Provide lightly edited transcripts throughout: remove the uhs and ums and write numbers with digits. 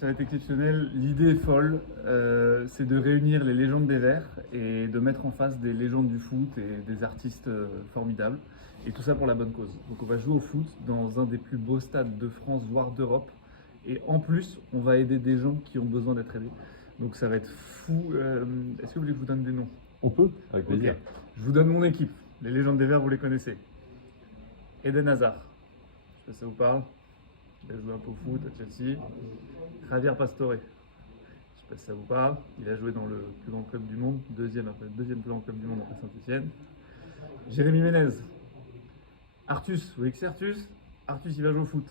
Ça va être exceptionnel. L'idée est folle. C'est de réunir les légendes des Verts et de mettre en face des légendes du foot et des artistes formidables. Et tout ça pour la bonne cause. Donc on va jouer au foot dans un des plus beaux stades de France, voire d'Europe. Et en plus, on va aider des gens qui ont besoin d'être aidés. Donc ça va être fou. Est-ce que vous voulez que je vous donne des noms? On peut, avec Ok. plaisir. Je vous donne mon équipe. Les légendes des Verts, vous les connaissez. Eden Hazard. Je sais pas si ça vous parle. Il a joué un peu au foot à Chelsea. Javier Pastore. Je sais pas si ça vous parle. Il a joué dans le plus grand club du monde. Deuxième plus grand club du monde après Saint-Etienne. Jérémy Ménez. Artus. Vous voyez que c'est Artus? Artus, il va jouer au foot.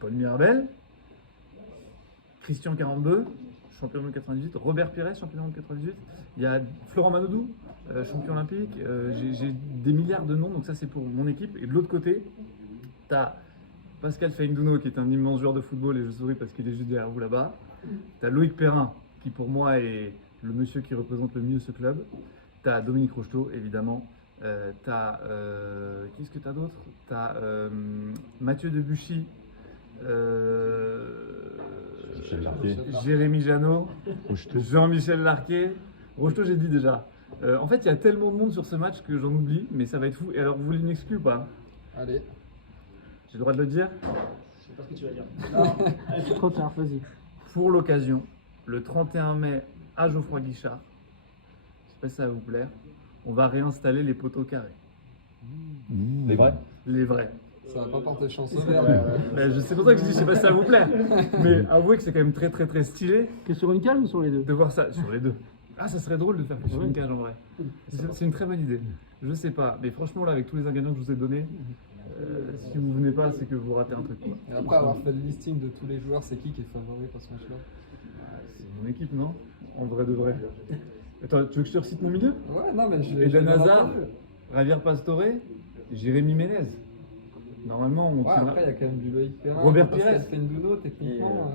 Paul Mirabel. Christian 42. Champion du monde 98, Robert Pires, champion du monde 98. Il y a Florent Manodou, champion olympique. J'ai des milliards de noms, donc ça c'est pour mon équipe. Et de l'autre côté, tu as Pascal Feindouno qui est un immense joueur de football, et je souris parce qu'il est juste derrière vous là-bas. Tu as Loïc Perrin qui pour moi est le monsieur qui représente le mieux ce club. Tu as Dominique Rocheteau évidemment. Tu as qu'est-ce que tu as d'autre? Tu as Mathieu Debuchy. Michel Larquet. Jérémy Janot, Rocheteau. Jean-Michel Larquet, Rocheteau j'ai dit déjà. En fait il y a tellement de monde sur ce match que j'en oublie, mais ça va être fou. Et alors vous voulez une exclu ou pas? Allez. J'ai le droit de le dire? Je sais pas ce que tu vas dire. Non, trop tard, vas-y. Pour l'occasion, le 31 mai à Geoffroy Guichard, je sais pas si ça va vous plaire, on va réinstaller les poteaux carrés. C'est vrai? Les vrais. Ça va pas porter chance au vert. C'est pour ça que je dis, je sais pas si ça vous plaît, mais avouez que c'est quand même très très très stylé Que sur une cage ou sur les deux? de voir ça sur les deux. Ah, ça serait drôle de faire sur une cage en vrai. C'est une très bonne idée. Je sais pas, mais franchement là avec tous les ingrédients que je vous ai donnés, si vous venez pas, c'est que vous ratez un truc. Quoi. Et après avoir fait le listing de tous les joueurs, c'est qui est favori pour ce match-là? C'est mon équipe, non? En vrai de vrai. Attends, tu veux que je te recite mon milieu? Ouais, non, mais je Eden l'ai Hazard, entendu. Javier Pastore, Jérémy Ménez. Normalement, on Ouais, tient- après, il y a quand même du Loïc Perrin, Robert Pascal Pires. Feindouno, techniquement.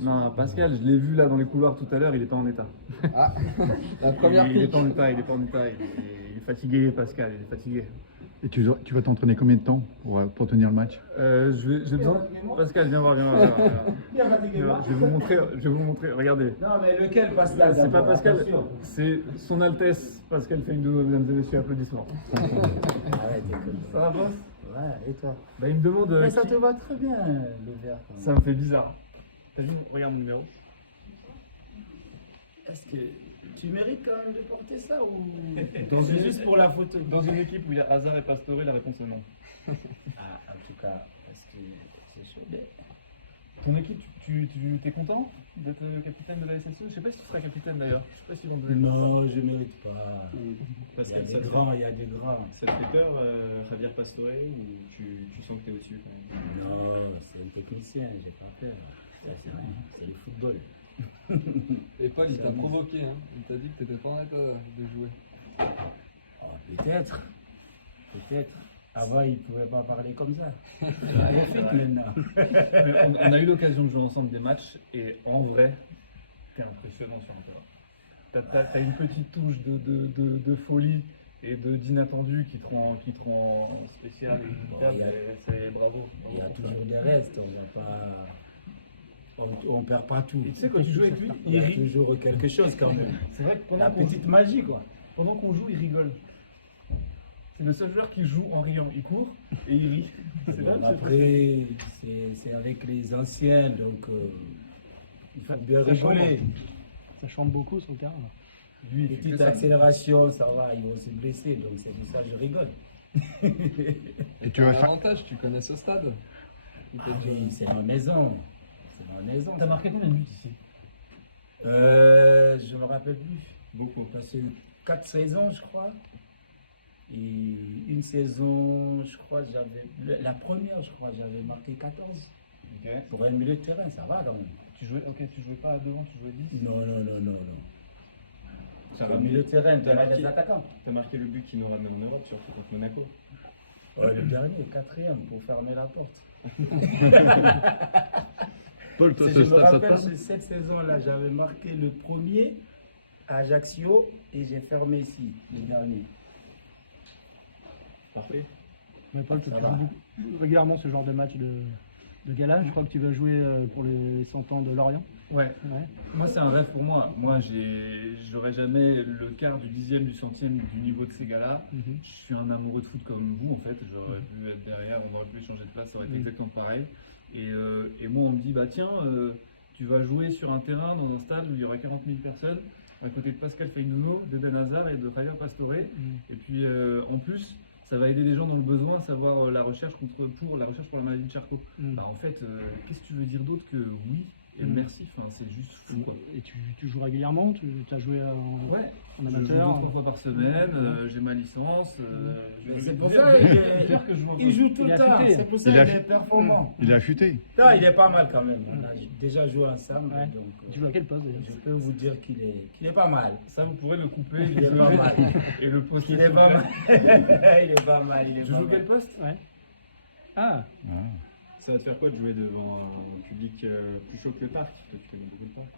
Non, Pascal, je l'ai vu là dans les couloirs tout à l'heure, il est pas en état. Ah, la première il est pique. pas en état, il est pas en état. Il est fatigué, Pascal, il est fatigué. Et tu vas t'entraîner combien de temps pour tenir le match? J'ai besoin. Pascal, viens voir, viens voir. Viens voir. Je vais vous montrer, regardez. Non, mais lequel Pascal? C'est pas d'abord, Pascal, attention. c'est son Altesse Pascal Feindouno, mesdames et messieurs, applaudissements. Arrête, écoute. Ça va, boss? Ouais, et toi? Bah, il me demande. Mais ça qui- te va très bien, le vert. quand même. Ça me fait bizarre. T'as vu, regarde mon numéro. Est-ce que tu mérites quand même de porter ça ou c'est juste pour la photo? Dans une équipe où il y a Hazard et Pastore, la réponse est non. Ah, en tout cas, parce que c'est chaud. Mais Ton équipe, tu es content d'être le capitaine de la SSE? Je sais pas si tu seras capitaine d'ailleurs. Je sais pas si vont te donner le temps. non, je mérite pas. Parce Il y a que des grands, il y a des grands. ça te fait peur, Javier Pastore, ou tu sens que tu es au-dessus quand même? Non, c'est un technicien, j'ai pas peur. Ça, c'est rien, c'est le football. Et Paul, il t'a provoqué, hein. Il t'a dit que t'étais pas en état de jouer. Oh, peut-être. Peut-être. Avant, il ne pouvait pas parler comme ça. Allez, faites maintenant. Mais on a eu l'occasion de jouer ensemble des matchs et en vrai, t'es impressionnant sur un terrain. T'as une petite touche de folie et d'inattendu qui te rend spécial. Bon, il y a- C'est bravo. Il y a toujours des restes, on va pas. On perd pas tout. Et tu sais, quand tu joues avec lui, Il y a toujours quelque chose quand même. C'est vrai que La petite magie, quoi. pendant qu'on joue, il rigole. C'est le seul joueur qui joue en riant. Il court et il rit. C'est Bon, vrai, après, c'est avec les anciens, donc il faut bien Ça chambre. rigoler. Ça chante beaucoup sur le terrain. lui, il fait que Petite ça. accélération, ça va, ils vont se blesser, donc c'est pour ça que je rigole. Et tu vas faire. L'avantage, tu connais ce stade. Il t'a Ah dit- oui, c'est ma maison. C'est ma maison. T'as marqué combien de buts ici? Je me rappelle plus. Beaucoup. Parce que 4 saisons, je crois. Et une saison, je crois, la première, je crois, j'avais marqué 14. Ok. Pour un milieu de terrain, ça va quand même. Tu jouais pas devant, tu jouais 10. Non, non, non, non, non. Ça Pour va un milieu de terrain, tu T'as as marqué- les attaquants. T'as marqué le but qui nous ramène en Europe, surtout contre Monaco. Le dernier, quatrième, pour fermer la porte. Paul, toi, Si ce je me stade, ça te rappelle, parle? c'est cette saison-là, j'avais marqué le premier à Ajaccio et j'ai fermé ici, le dernier. Parfait. Mais Paul, tu Ça regardes va. régulièrement ce genre de match de gala. Je crois que tu vas jouer pour les 100 ans de Lorient. Ouais, Ouais. moi c'est un rêve pour moi. Moi j'aurais jamais le quart, du dixième, du centième du niveau de ces gars-là. Mhm. Je suis un amoureux de foot comme vous en fait. J'aurais pu être derrière, on aurait pu changer de place, ça aurait été Mhm. exactement pareil. Et moi on me dit, bah tiens, tu vas jouer sur un terrain dans un stade où il y aurait 40 000 personnes, à côté de Pascal Feindouno, d'Eden Hazard et de Javier Pastore. Mhm. Et puis en plus, ça va aider les gens dans le besoin, à savoir la recherche pour la maladie de Charcot. Mhm. Bah en fait, qu'est-ce que tu veux dire d'autre que oui et Mhm. merci, enfin, c'est juste fou quoi. Et tu joues régulièrement? Tu as joué en Ouais, en je joue amateur? 2-3 fois par semaine, j'ai ma licence. Mais je c'est veux pour dire- ça dire que je joue un peu. il joue tout Il le est temps. affûté. C'est pour ça Il a- qu'il est performant. Il est affûté. Non, il est pas mal quand même. On a déjà joué ensemble. Ouais. Donc, Tu joues à quel poste d'ailleurs? je peux vous dire qu'il est pas mal. Ça, vous pourrez le couper Il est pas mal. et le poster. Il est sur pas le mal. plat. Il est pas mal. Il est Tu pas joues mal. quel poste? Ouais. Ah, Ah. Ça va te faire quoi de jouer devant un public plus chaud que le parc? Toi, tu connais beaucoup le parc.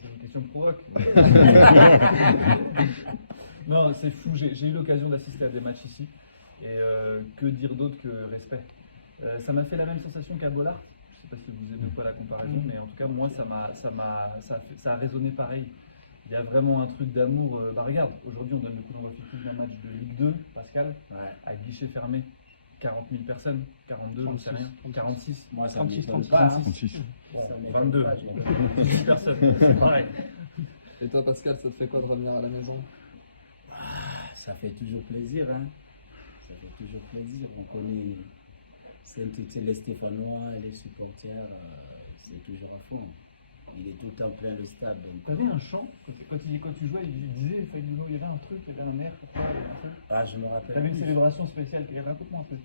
C'est une question de provoque. Non, c'est fou. J'ai eu l'occasion d'assister à des matchs ici. Et que dire d'autre que respect. Ça m'a fait la même sensation qu'à Bollard. Je sais pas si vous aimez ou pas la comparaison, mais en tout cas, moi, ça a résonné pareil. Il y a vraiment un truc d'amour. Bah regarde, aujourd'hui, on donne le coup d'envoi fictif d'un match de Ligue 2, Pascal, Ouais. à guichet fermé. 40 000 personnes, 42, j'en sais 36, rien. 46. Moi, ça 36, m'étonne pas. hein. 36. Bon, Ça m'étonne 22. pas, Bon, 18 personnes, c'est pareil. Et toi, Pascal, ça te fait quoi de revenir à la maison? Ça fait toujours plaisir, hein. Ça fait toujours plaisir. On connaît Saint-Étienne, les Stéphanois, les supporters, c'est toujours à fond. Il est tout le temps plein le stade. Donc, T'avais un chant quand tu jouais, il disait, Faïdouno, il y avait un truc, il y avait un air, pour toi, un truc. ah, je me rappelle. T'avais une plus. célébration spéciale, raconte-moi un peu.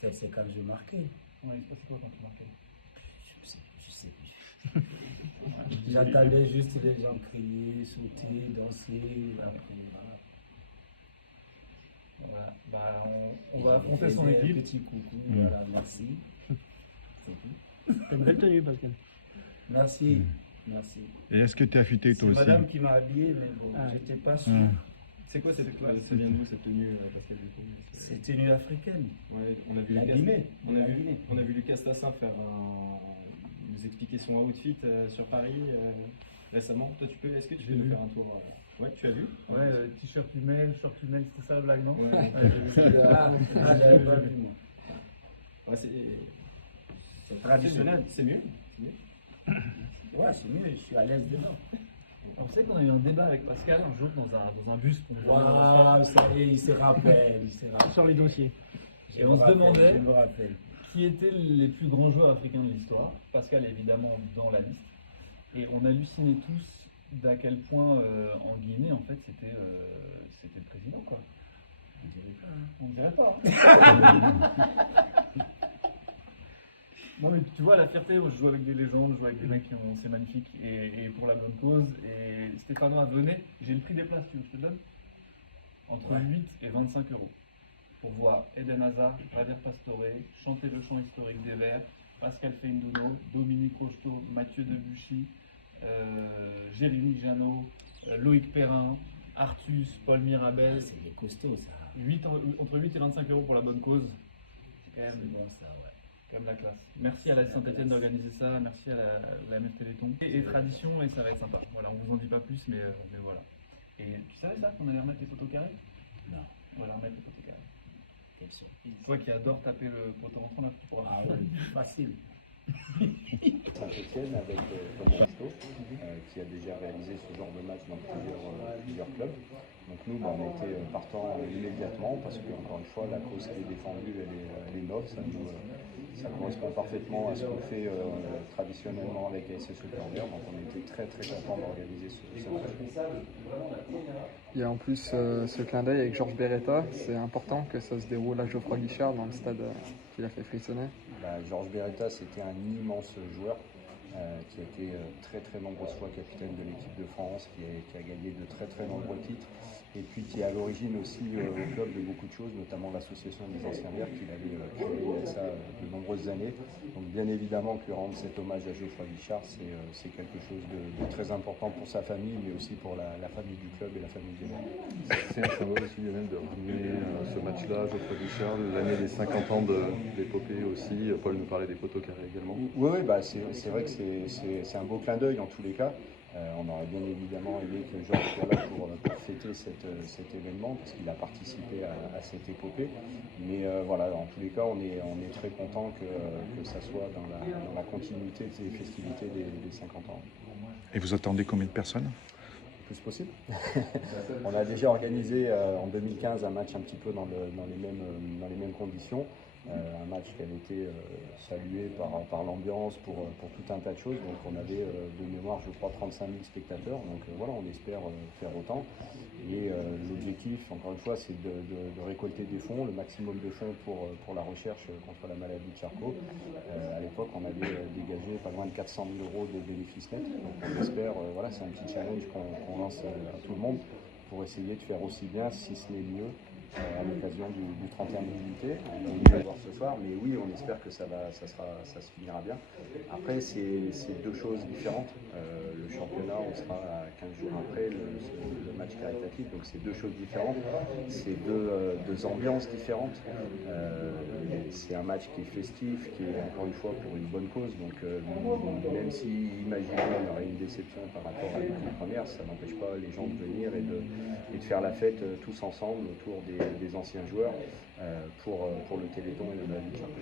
Peut-être c'est quand je marquais. Ouais, il se passait quoi quand tu marquais? Je sais plus. J'entendais juste les gens crier, sauter, danser. Après, voilà. Voilà, bah, on va Il affronter son faisait un équipe. petit coucou, voilà, merci. C'est tout. t'as une belle tenue, Pascal. Merci, merci. Et est-ce que tu es affûté C'est toi aussi? madame qui m'a habillé, mais bon, Ah. j'étais pas sûr. Ah. C'est quoi cette ça vient d'où cette tenue, Pascal, du coup? C'est tenue africaine. Ouais, on a vu La Lucas, Guinée. on a La vu, Guinée. on a vu Lucas Tassin faire nous expliquer son outfit sur Paris récemment. Toi, est-ce que tu peux J'ai nous vu. faire un tour Ouais, tu as vu? Ouais, t-shirt humain, short humain, c'était ça la blague, non? Ouais. Ouais, j'ai vu. Ah, j'avais pas vu, moi. Ouais, c'est Traditionnel. C'est mieux. Ouais, c'est mieux, je suis à l'aise dedans. On sait qu'on a eu un débat avec Pascal un jour dans un bus. Waouh, ça y est, il se rappelle, il se rappelle. Sur les dossiers. Et on se demandait Je me rappelle. qui étaient les plus grands joueurs africains de l'histoire. Pascal évidemment dans la liste. Et on hallucinait tous d'à quel point en Guinée en fait c'était le président quoi. On dirait pas. Non mais tu vois la fierté, je joue avec des légendes, je joue avec des mecs qui ont, c'est magnifique et pour la bonne cause. Et Stéphanois venez, j'ai le prix des places, tu veux que je te le donne? Entre Ouais. 8 et 25 euros. Pour voir Eden Hazard, Javier Pastore, chanter le chant historique des Verts, Pascal Feindouno, Dominique Rocheteau, Mathieu Debuchy, Jérémy Janot, Loïc Perrin, Artus, Paul Mirabel. C'est des costauds, ça. Entre 8 et 25 euros pour la bonne cause. C'est quand C'est même, bon, ça, ouais. quand même la classe. Merci à la Saint-Etienne d'organiser ça, merci à la MF Téléthon. Et tradition, et ça va être sympa. Voilà, on vous en dit pas plus, mais voilà. Et tu savais ça qu'on allait remettre les photos carrées? Non, On va la remettre les photos carrées. quelle surprise. Toi qui adore taper le poteau rentrant là, tu pourras. Ah oui, facile. Saint-Etienne avec Thomas Rocheteau, qui a déjà réalisé ce genre de match dans plusieurs clubs. Donc nous, on était partants immédiatement parce que, encore une fois, la cause qui est défendue, elle est noble. Ça correspond parfaitement à ce qu'on fait traditionnellement avec ASC Superbert. Donc on était très très contents d'organiser ce match. Il y a en plus ce clin d'œil avec Georges Beretta. C'est important que ça se déroule à Geoffroy Guichard dans le stade qui l'a fait frissonner. Georges Beretta, c'était un immense joueur qui a été très très nombreuses fois capitaine de l'équipe de France, qui a gagné de très très nombreux titres et puis qui est à l'origine aussi au club de beaucoup de choses, notamment l'association des anciens verts qu'il avait créée il y a ça de nombreuses années. Donc bien évidemment que rendre cet hommage à Geoffroy Guichard, c'est quelque chose de très important pour sa famille, mais aussi pour la famille du club et la famille des Verts. C'est un symbole aussi, Lionel, de ramener ce match-là, Geoffroy Guichard, l'année des 50 ans d'épopée aussi. Paul nous parlait des photos carrées également. Oui, bah c'est vrai que c'est un beau clin d'œil dans tous les cas. On aurait bien évidemment aimé que Georges soit là pour fêter cet événement, parce qu'il a participé à cette épopée. Mais voilà, en tous les cas, on est très content que ça soit dans la continuité de ces festivités des 50 ans. Et vous attendez combien de personnes? Le plus possible. On a déjà organisé en 2015 un match un petit peu dans les mêmes conditions. Un match qui avait été salué par l'ambiance pour tout un tas de choses. Donc on avait de mémoire, je crois, 35 000 spectateurs. Donc voilà, on espère faire autant. Et l'objectif, encore une fois, c'est de récolter des fonds, le maximum de fonds pour la recherche contre la maladie de Charcot. À l'époque, on avait dégagé pas loin de 400 000 € de bénéfices nets. Donc on espère, voilà, c'est un petit challenge qu'on lance à tout le monde pour essayer de faire aussi bien, si ce n'est mieux, à l'occasion du 31 d'unité. On va voir ce soir, mais oui, on espère que ça se finira bien. Après, c'est deux choses différentes. Le championnat, on sera à 15 jours après le match caritatif, donc c'est deux choses différentes. C'est deux ambiances différentes. C'est un match qui est festif, qui est encore une fois pour une bonne cause. Donc même si, imaginons, il y aurait une déception par rapport à la première, ça n'empêche pas les gens de venir et de faire la fête tous ensemble autour des anciens joueurs pour le Téléthon et le Maladie de Charcot.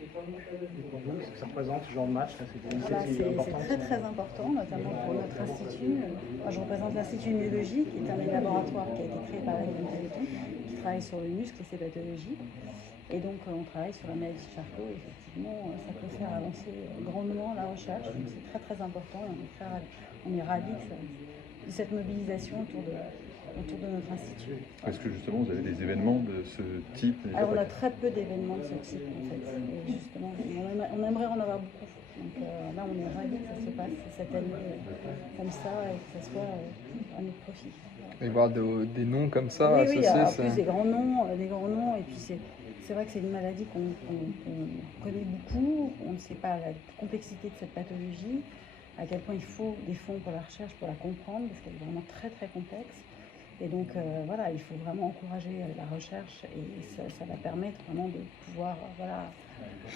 Et pour vous, ce que ça représente ce genre de match, c'est très important, notamment pour notre institut. Moi, je représente l'Institut Immunologie, qui est un des laboratoires qui a été créé par la Téléthon, qui travaille sur le muscle et ses pathologies. Et donc, on travaille sur la maladie de Charcot. Effectivement, ça peut faire avancer grandement la recherche. C'est très très important et on est ravis de cette mobilisation autour de notre institut. Est-ce que justement vous avez des événements de ce type? Alors on a très peu d'événements de ce type en fait. Et justement, on aimerait en avoir beaucoup. Donc là on est ravis que ça se passe cette année comme ça et que ça soit à notre profit. Voilà. Et voir des noms comme ça oui, associés, en plus des grands noms et puis c'est vrai que c'est une maladie qu'on connaît beaucoup. On ne sait pas la complexité de cette pathologie, à quel point il faut des fonds pour la recherche, pour la comprendre, parce qu'elle est vraiment très très complexe. Et donc voilà, il faut vraiment encourager la recherche et ça va permettre vraiment de pouvoir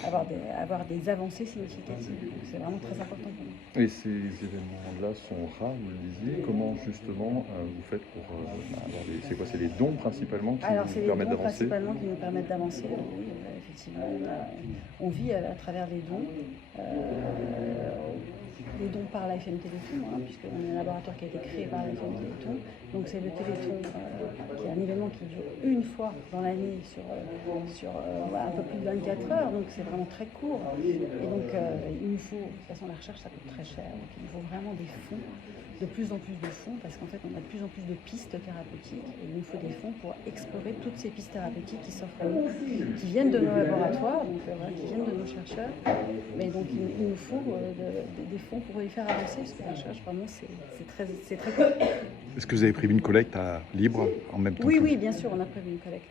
avoir des avancées significatives. C'est vraiment très important pour nous. Et ces événements-là sont rares, vous le disiez. Comment justement vous faites pour avoir des... C'est quoi? C'est les dons principalement qui vous permettent d'avancer? Principalement qui nous permettent d'avancer. Oui, effectivement, on vit à travers les dons. Les dons par la FM Téléthon, puisqu'on est un laboratoire qui a été créé par la FM Téléthon. Donc c'est le Téléthon qui est un événement qui dure une fois dans l'année sur un peu plus de 24 heures, donc c'est vraiment très court. Et donc il nous faut, de toute façon la recherche ça coûte très cher, donc il nous faut vraiment des fonds, de plus en plus de fonds, parce qu'en fait on a de plus en plus de pistes thérapeutiques, et il nous faut des fonds pour explorer toutes ces pistes thérapeutiques qui s'offrent à nous, qui viennent de nos laboratoires, donc qui viennent de nos chercheurs. Mais donc il nous faut des fonds pour les faire avancer, parce que la recherche, vraiment, c'est très cool. Est-ce que vous avez prévu une collecte libre en même temps? Oui, bien sûr, on a prévu une collecte.